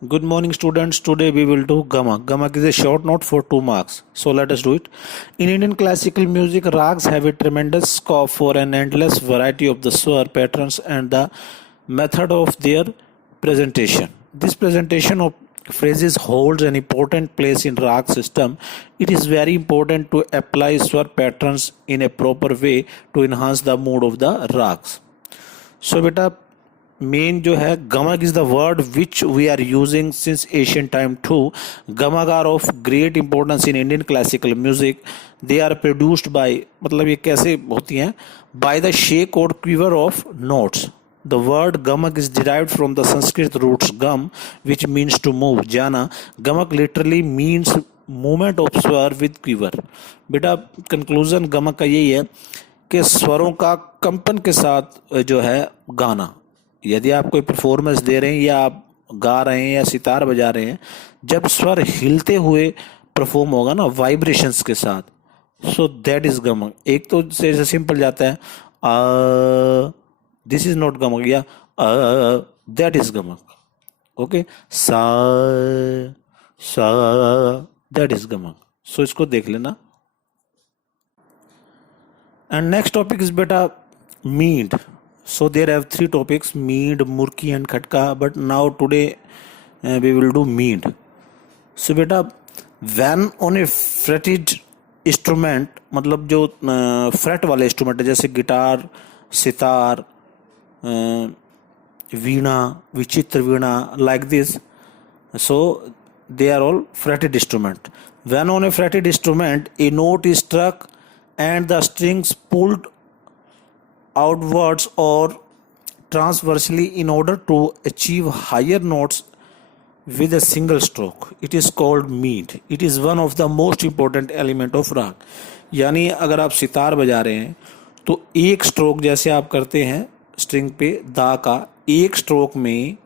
Good morning, students. Today we will do Gamak. Gamak is a short note for 2 marks. So let us do it. In Indian classical music, rags have a tremendous scope for an endless variety of the swar patterns and the method of their presentation. This presentation of phrases holds an important place in rag system. It is very important to apply swar patterns in a proper way to enhance the mood of the rags. So beta main जो है gamak is the word which we are using since Asian time too. Gamak are of great importance in Indian classical music. They are produced by, मतलब ये कैसे होती हैं, by the shake और quiver of notes. The word gamak is derived from the Sanskrit roots gam which means to move, जाना. Gamak literally means movement of swar with quiver. बेटा conclusion गमक का यही है कि स्वरों का कंपन के साथ जो है गाना. यदि आप कोई परफॉर्मेंस दे रहे हैं या आप गा रहे हैं या सितार बजा रहे हैं, जब स्वर हिलते हुए परफॉर्म होगा ना वाइब्रेशंस के साथ, सो दैट इज गमक. एक तो से सिंपल जाता है दिस इज नॉट गमक, या दैट इज गमक. ओके, सा सा दैट इज गमक. सो इसको देख लेना. एंड नेक्स्ट टॉपिक इज बेटा Mead. So there have 3 topics: mead, murki and khatka. But now today we will do mead. So beta, when on a fretted instrument, मतलब जो freight वाले instrument है जैसे guitar, sitar, वीणा, विचित्र वीणा, like this. So they are all fretted instrument. When on a fretted instrument a note is struck and the strings pulled outwards or transversely in order to achieve higher notes with a single stroke, it is called mead. It is one of the most important element of rag. यानी अगर आप सितार बजा रहे हैं तो एक stroke जैसे आप करते हैं स्ट्रिंग पे दा का, एक स्ट्रोक में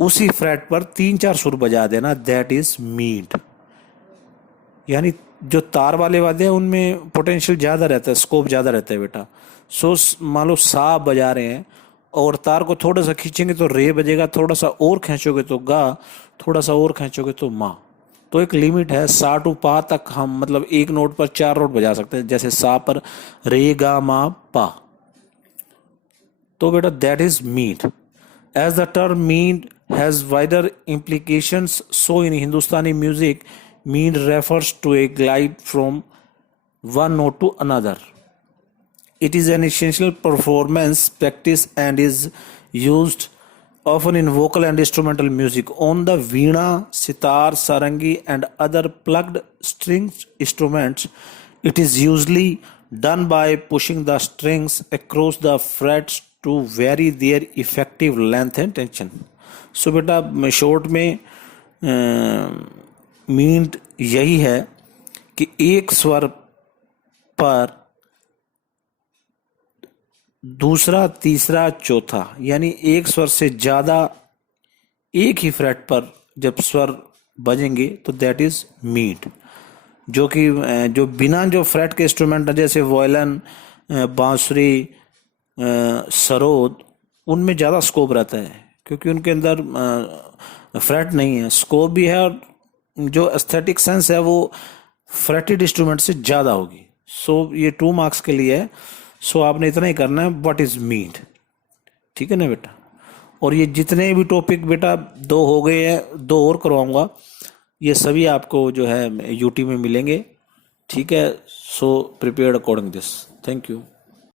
उसी फ्रेट पर 3-4 सुर बजा देना, दैट इज मीड. यानी जो तार वाले वाद्य हैं उनमें पोटेंशियल ज़्यादा रहता है, स्कोप ज़्यादा रहता है बेटा. सो मान लो सा बजा रहे हैं और तार को थोड़ा सा खींचेंगे तो रे बजेगा, थोड़ा सा और खींचोगे तो गा, थोड़ा सा और खींचोगे तो मा. तो एक लिमिट है, सा टू पा तक हम मतलब एक नोट पर 4 नोट बजा सकते हैं, जैसे सा पर रे गा मा पा. तो बेटा that is Mead. As the term Mead has wider implications, so in Hindustani music mead refers to a glide from one note to another. It is an essential performance practice and is used often in vocal and instrumental music. On the veena, sitar, sarangi and other plugged stringed instruments, it is usually done by pushing the strings across the frets to vary their effective length and tension. So बेटा short में mean यही है कि एक स्वर पर दूसरा, तीसरा, चौथा, यानी एक स्वर से ज़्यादा एक ही फ्रेट पर जब स्वर बजेंगे तो दैट इज मीड. जो कि जो बिना जो फ्रेट के इंस्ट्रूमेंट जैसे वायलिन, बांसुरी, सरोद, उनमें ज़्यादा स्कोप रहता है क्योंकि उनके अंदर फ्रेट नहीं है. स्कोप भी है और जो एस्थेटिक सेंस है वो फ्रेटेड इंस्ट्रूमेंट से ज़्यादा होगी. सो ये 2 मार्क्स के लिए है. सो आपने इतना ही करना है, व्हाट इज मीड. ठीक है ना बेटा. और ये जितने भी टॉपिक बेटा 2 हो गए हैं, 2 और करवाऊंगा, ये सभी आपको जो है यूटी में मिलेंगे. ठीक है. सो prepared according this. Thank you.